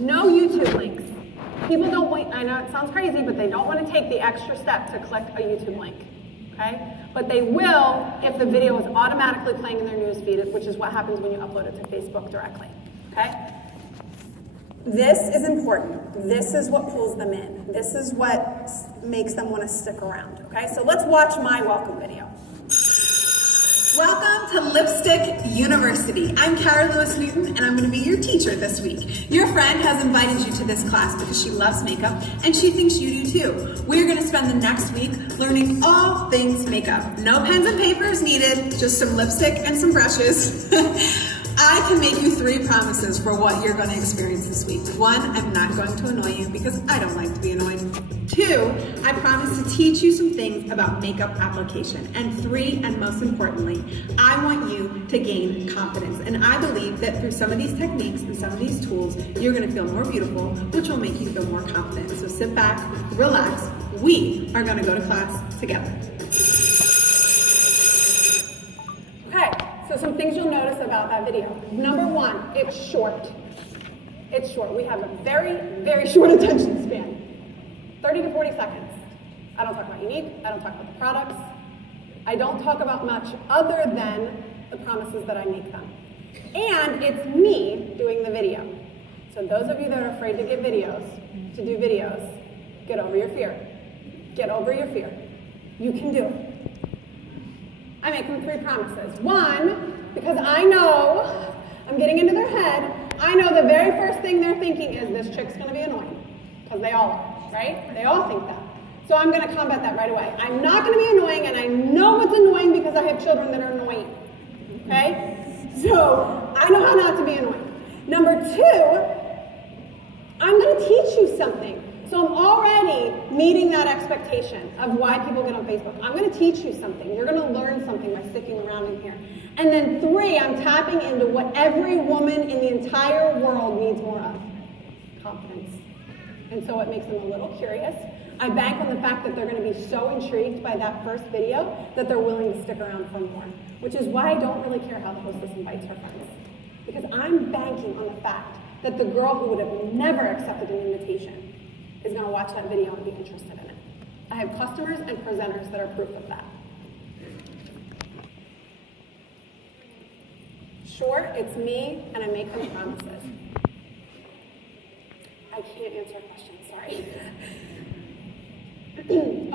No YouTube links. People don't wait, I know it sounds crazy, but they don't want to take the extra step to click a YouTube link, okay? But they will if the video is automatically playing in their news feed, which is what happens when you upload it to Facebook directly, okay? This is important. This is what pulls them in. This is what makes them want to stick around, okay? So let's watch my welcome video. Welcome to Lipstick University. I'm Kara Lewis-Newton, and I'm going to be your teacher this week. Your friend has invited you to this class because she loves makeup, and she thinks you do too. We're going to spend the next week learning all things makeup. No pens and papers needed, just some lipstick and some brushes. I can make you 3 promises for what you're going to experience this week. 1, I'm not going to annoy you because I don't like to be annoyed. 2, I promise to teach you some things about makeup application. And 3, and most importantly, I want you to gain confidence. And I believe that through some of these techniques and some of these tools, you're going to feel more beautiful, which will make you feel more confident. So sit back, relax. We are going to go to class together. So some things you'll notice about that video. Number 1, it's short. It's short. We have a very, very short attention span. 30 to 40 seconds. I don't talk about unique. I don't talk about the products. I don't talk about much other than the promises that I make them. And it's me doing the video. So those of you that are afraid to do videos, get over your fear. Get over your fear. You can do it. I make them 3 promises. 1, because I know, I'm getting into their head, I know the very first thing they're thinking is this chick's gonna be annoying. Because they all are, right? They all think that. So I'm gonna combat that right away. I'm not gonna be annoying, and I know it's annoying because I have children that are annoying, okay? So I know how not to be annoying. Number 2, I'm gonna teach you something. So I'm already meeting that expectation of why people get on Facebook. I'm going to teach you something. You're going to learn something by sticking around in here. And then 3, I'm tapping into what every woman in the entire world needs more of: confidence. And so it makes them a little curious. I bank on the fact that they're going to be so intrigued by that first video that they're willing to stick around for more, which is why I don't really care how the hostess invites her friends. Because I'm banking on the fact that the girl who would have never accepted an invitation is going to watch that video and be interested in it. I have customers and presenters that are proof of that. Short, it's me, and I make them promises. I can't answer questions, sorry.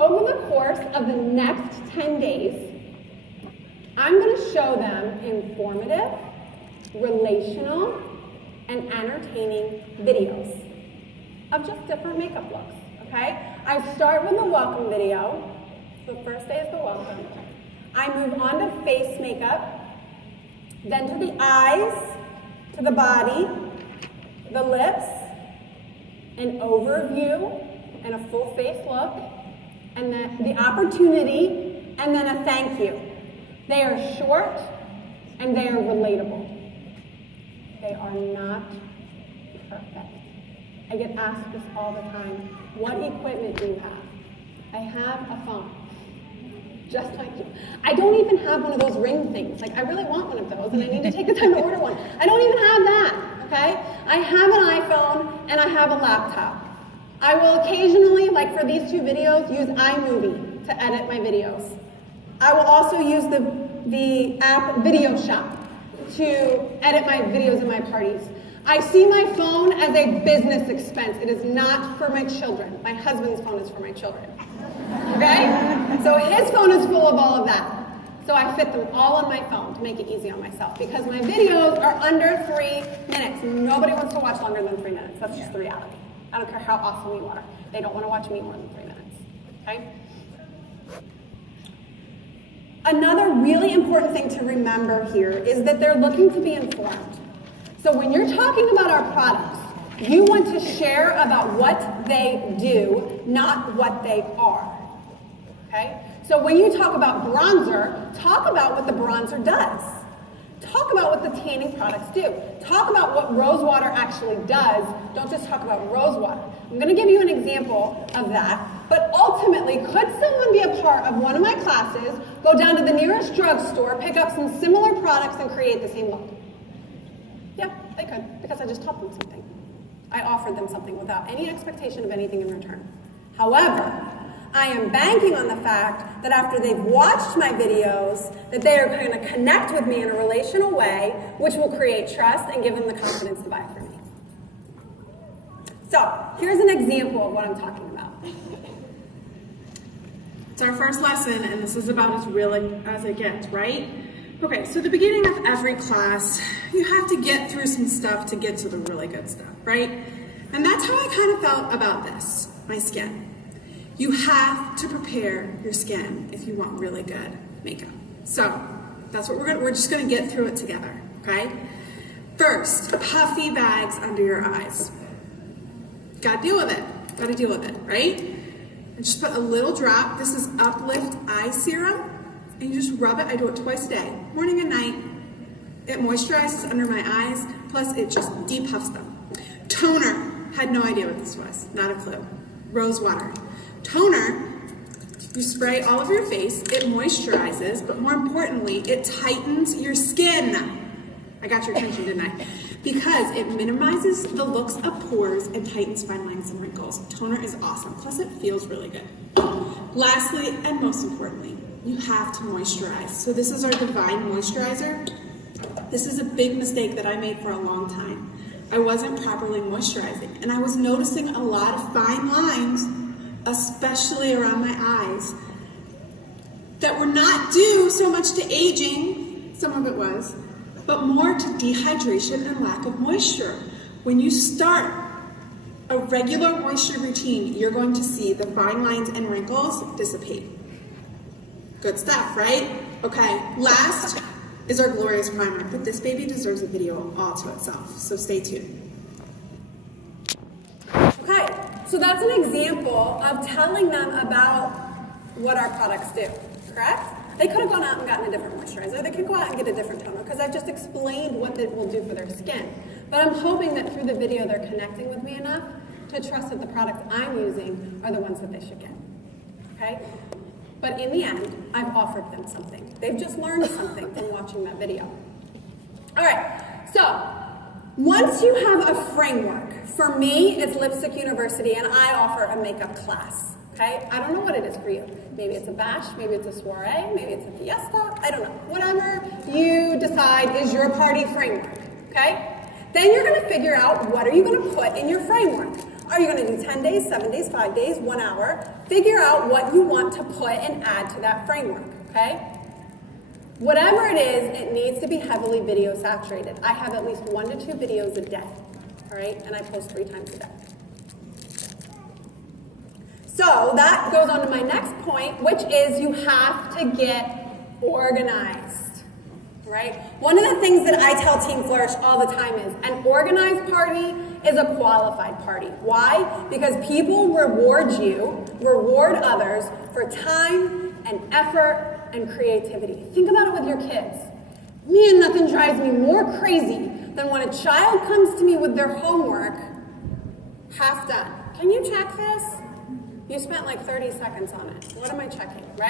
Over the course of the next 10 days, I'm going to show them informative, relational, and entertaining videos of just different makeup looks, okay? I start with the welcome video. The first day is the welcome. I move on to face makeup, then to the eyes, to the body, the lips, an overview, and a full face look, and then the opportunity, and then a thank you. They are short, and they are relatable. They are not perfect. I get asked this all the time. What equipment do you have? I have a phone, just like you. I don't even have one of those ring things. Like, I really want one of those, and I need to take the time to order one. I don't even have that, okay? I have an iPhone, and I have a laptop. I will occasionally, like for these 2 videos, use iMovie to edit my videos. I will also use the app Video Shop to edit my videos and my parties. I see my phone as a business expense. It is not for my children. My husband's phone is for my children. Okay? So his phone is full of all of that. So I fit them all on my phone to make it easy on myself, because my videos are under 3 minutes. Nobody wants to watch longer than 3 minutes. That's just the reality. I don't care how awesome you are. They don't want to watch me more than 3 minutes. Okay? Another really important thing to remember here is that they're looking to be informed. So when you're talking about our products, you want to share about what they do, not what they are. Okay? So when you talk about bronzer, talk about what the bronzer does. Talk about what the tanning products do. Talk about what rose water actually does. Don't just talk about rose water. I'm going to give you an example of that. But ultimately, could someone be a part of one of my classes, go down to the nearest drugstore, pick up some similar products, and create the same look? Yeah, they could, because I just taught them something. I offered them something without any expectation of anything in return. However, I am banking on the fact that after they've watched my videos, that they are going to connect with me in a relational way, which will create trust and give them the confidence to buy from me. So, here's an example of what I'm talking about. It's our first lesson, and this is about as real as it gets, right? Okay, so at the beginning of every class, you have to get through some stuff to get to the really good stuff, right? And that's how I kind of felt about this, my skin. You have to prepare your skin if you want really good makeup. So that's what we're just gonna get through it together, okay? First, puffy bags under your eyes. Gotta deal with it, right? And just put a little drop. This is Uplift Eye Serum. And you just rub it. I do it twice a day, morning and night. It moisturizes under my eyes, plus it just depuffs them. Toner, had no idea what this was, not a clue. Rose water. Toner, you spray all over your face, it moisturizes, but more importantly, it tightens your skin. I got your attention, didn't I? Because it minimizes the looks of pores and tightens fine lines and wrinkles. Toner is awesome, plus it feels really good. Lastly, and most importantly, you have to moisturize. So this is our Divine Moisturizer. This is a big mistake that I made for a long time. I wasn't properly moisturizing, and I was noticing a lot of fine lines, especially around my eyes, that were not due so much to aging, some of it was, but more to dehydration and lack of moisture. When you start a regular moisture routine, you're going to see the fine lines and wrinkles dissipate. Good stuff, right? Okay, last is our glorious primer, but this baby deserves a video all to itself, so stay tuned. Okay, so that's an example of telling them about what our products do, correct? They could have gone out and gotten a different moisturizer. They could go out and get a different toner because I've just explained what it will do for their skin. But I'm hoping that through the video they're connecting with me enough to trust that the products I'm using are the ones that they should get, okay? But in the end, I've offered them something. They've just learned something from watching that video. All right, so once you have a framework, for me, it's Lipstick University, and I offer a makeup class, okay? I don't know what it is for you. Maybe it's a bash, maybe it's a soiree, maybe it's a fiesta, I don't know. Whatever you decide is your party framework, okay? Then you're gonna figure out what are you gonna put in your framework. Are you going to do 10 days, 7 days, 5 days, 1 hour? Figure out what you want to put and add to that framework, okay? Whatever it is, it needs to be heavily video saturated. I have at least 1 to 2 videos a day, all right? And I post 3 times a day. So that goes on to my next point, which is you have to get organized, right? One of the things that I tell Team Flourish all the time is an organized party is a qualified party. Why? Because people reward you, reward others for time and effort and creativity. Think about it with your kids. Man, nothing drives me more crazy than when a child comes to me with their homework half done. Can you check this? You spent like 30 seconds on it. What am I checking, right?